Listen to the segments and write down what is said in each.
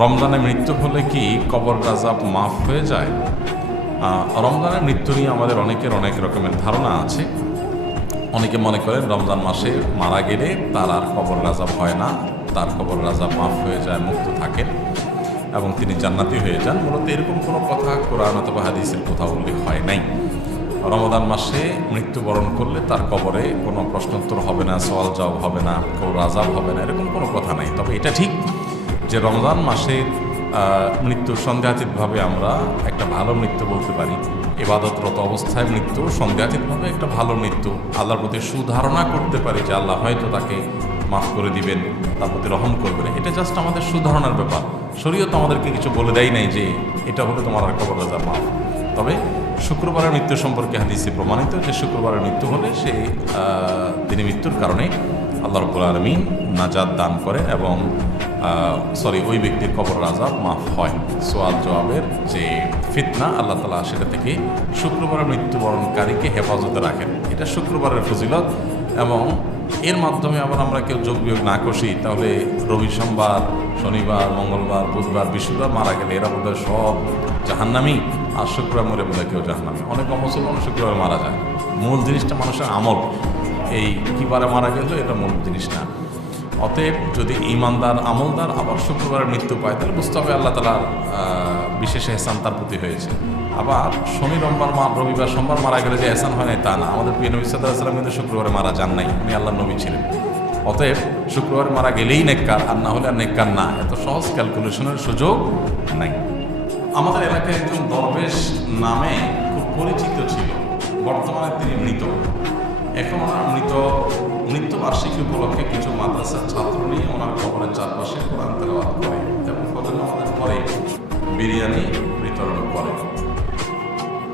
রমজানে মৃত্যু হলে কি কবর রাজাব মাফ হয়ে যায়? রমজানে মৃত্যু নিয়ে আমাদের অনেকের অনেক রকমের ধারণা আছে। অনেকে মনে করেন রমজান মাসে মারা গেলে তার আর কবর রাজাব হয় না, তার কবর রাজাব মাফ হয়ে যায়, মুক্ত থাকেন এবং তিনি জান্নাতি হয়ে যান। মূলত এরকম কোনো কথা কোরআন অথবা হাদিসের কোথাও উল্লেখ হয় নাই। রমদান মাসে মৃত্যুবরণ করলে তার কবরে কোনো প্রশ্নোত্তর হবে না সওয়াল জবাব হবে না কবর রাজাব হবে না, এরকম কোনো কথা নাই। তবে এটা ঠিক। যে রমজান মাসে আহ, মৃত্যু সন্দেহাতীতভাবে আমরা একটা ভালো মৃত্যু বলতে পারি। এবাদতরত অবস্থায় মৃত্যু সন্দেহাতীতভাবে একটা ভালো মৃত্যু। আল্লাহর প্রতি সুধারণা করতে পারি যে আল্লাহ হয়তো তাকে মাফ করে দিবেন তার প্রতি রহম করবেন। এটা জাস্ট আমাদের সুধারণার ব্যাপার। শরীয়ত আমাদেরকে কিছু বলে দেয় নাই যে এটা হলে তোমার আর কবর রাজা মাফ। তবে শুক্রবারের মৃত্যু সম্পর্কে হাদিসে প্রমাণিত যে শুক্রবারের মৃত্যু হলে আহ, তিনি মৃত্যুর কারণে আল্লাহ রব্বুল আলমিন নাজাদ দান করে এবং সরি ওই ব্যক্তির কবর রাজাব মাফ হয়। সোয়াল জবাবের যে ফিতনা, আল্লাহ তালা সেটা থেকে শুক্রবারের মৃত্যুবরণকারীকে হেফাজতে রাখেন। এটা শুক্রবারের ফজিলত এবং এর মাধ্যমে আবার আমরা কেউ যোগ বিয়োগ না কষি, তাহলে রবি সোমবার, শনিবার, মঙ্গলবার, বুধবার, বৃহস্পতিবার মারা গেলে এরা বোধহয় সব জাহান্নামি, আর শুক্রবার মরে বোধহয় কেউ জাহান্নামি। অনেক অমুসলমান শুক্রবার মারা যায়। মূল জিনিসটা মানুষের আমল। এই কী বারে মারা গেল, এটা মূল জিনিস না। অতএব যদি ইমানদার আমলদার আবার শুক্রবারে মৃত্যু পায়, তাহলে বুঝতে হবে আল্লাহ তালার বিশেষ এহসান তার প্রতি হয়েছে। আবার শনি, রোববার, মা, রবিবার, সোমবার মারা গেলে যে এহসান হয় নাই তা না। আমাদের প্রিয় নবী সাল্লাম কিন্তু শুক্রবারে মারা যান নাই। উনি আল্লাহ নবী ছিলেন। অতএব শুক্রবার মারা গেলেই নেককার, আর না হলে আর নেককার না। এত সহজ ক্যালকুলেশনের সুযোগ নাই। আমাদের এলাকায় একজন দরবেশ নামে খুব পরিচিত ছিল। বর্তমানে তিনি মৃত। এখন ওনার মৃত মৃত্যুবার্ষিকী উপলক্ষে কিছু মাদ্রাসার ছাত্র নিয়ে ওনার খবরের চারপাশে কোরআন করে এবং ফজর নামাজের পরে বিরিয়ানি বিতরণ করে।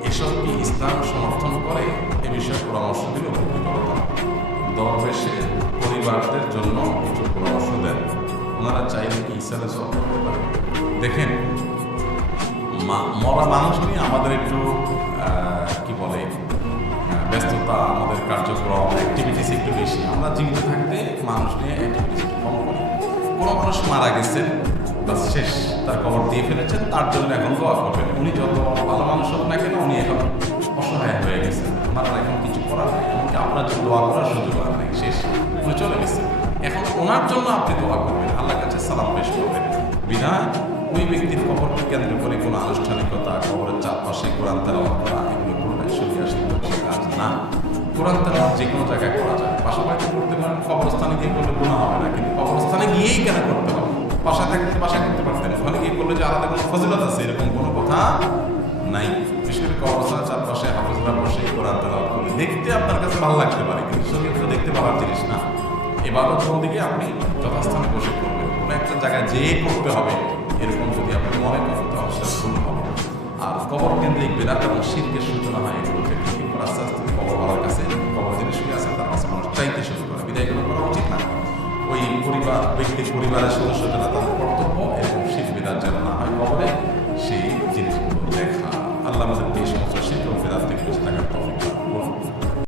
এসব কি ইসলাম সমর্থন করে? এ বিষয়ে পরামর্শ দিলে উপকৃত হতাম। দরবেশের পরিবারদের জন্য কিছু পরামর্শ দেন। ওনারা চাইলে কি ইসলামে সব করতে পারে? দেখেন মরা মানুষ নিয়ে আমাদের একটু কি বলে ব্যস্ততা আমাদের কার্যক্রম অ্যাক্টিভিটিস একটু বেশি। আমরা জীবিত থাকতে মানুষ নিয়ে অ্যাক্টিভিটিস একটু কম করি। কোনো মানুষ মারা গেছেন বাস শেষ। তার খবর দিয়ে ফেলেছেন তার জন্য এখন দোয়া করবেন। উনি যত ভালো মানুষ হোক না কেন, উনি এখন অসহায় হয়ে গেছেন আর এখন কিছু করার নেই, এমনকি আপনার জন্য দোয়া করার সুযোগ আর নেই। শেষ। উনি চলে গেছেন এখন ওনার জন্য আপনি দোয়া করবেন। আল্লাহর কাছে সালাম পেশ করবেন। বিনা ওই ব্যক্তির কবরকে কেন্দ্র করে কোনো আনুষ্ঠানিকতা, কবরের চারপাশে কোরআন তেলাওয়াত করা কোরআন তেলাওয়াত যে কোনো জায়গায় করা যায়। পাশাপাশি করতে পারেন, কবরস্থানে গিয়ে করলে গুণা হবে না, কিন্তু কবরস্থানে গিয়েই কেন করতে হবে? বাসায় থাকতে বাসায় করতে পারতেন ওখানে গিয়ে করলে যে আলাদা কোনো ফজিলত আছে, এরকম কোনো কথা নাই। বিশেষ করে কবরস্থানের চারপাশে, হাফিজরা বসে কোরআন তেলাওয়াত করলে দেখতে আপনার কাছে ভালো লাগতে পারে, কিন্তু শরীরটা দেখতে ভালো জিনিস না। এবাদত দিকে আপনি যথাস্থানে বসে করবেন। কোনো একটা জায়গায় যেয়ে করতে হবে, এরকম যদি আপনি মনে করেন তাহলে সেটা ভুল হবে। কবর কেন্দ্রিক বেদাত এবং শিল্পের সূচনা হয় এগুলো থেকে। এরপর আস্তে আস্তে কবর বাড়ার কাছে কবর যিনি শুয়ে আছেন তার কাছে মানুষ চাইতে শুরু করে। বিদায় এগুলো করা উচিত না। ওই পরিবার ব্যক্তির পরিবারের সদস্য যেন তাদের কর্তব্য এবং শিল্প বেদাত যেন না হয় কবরে।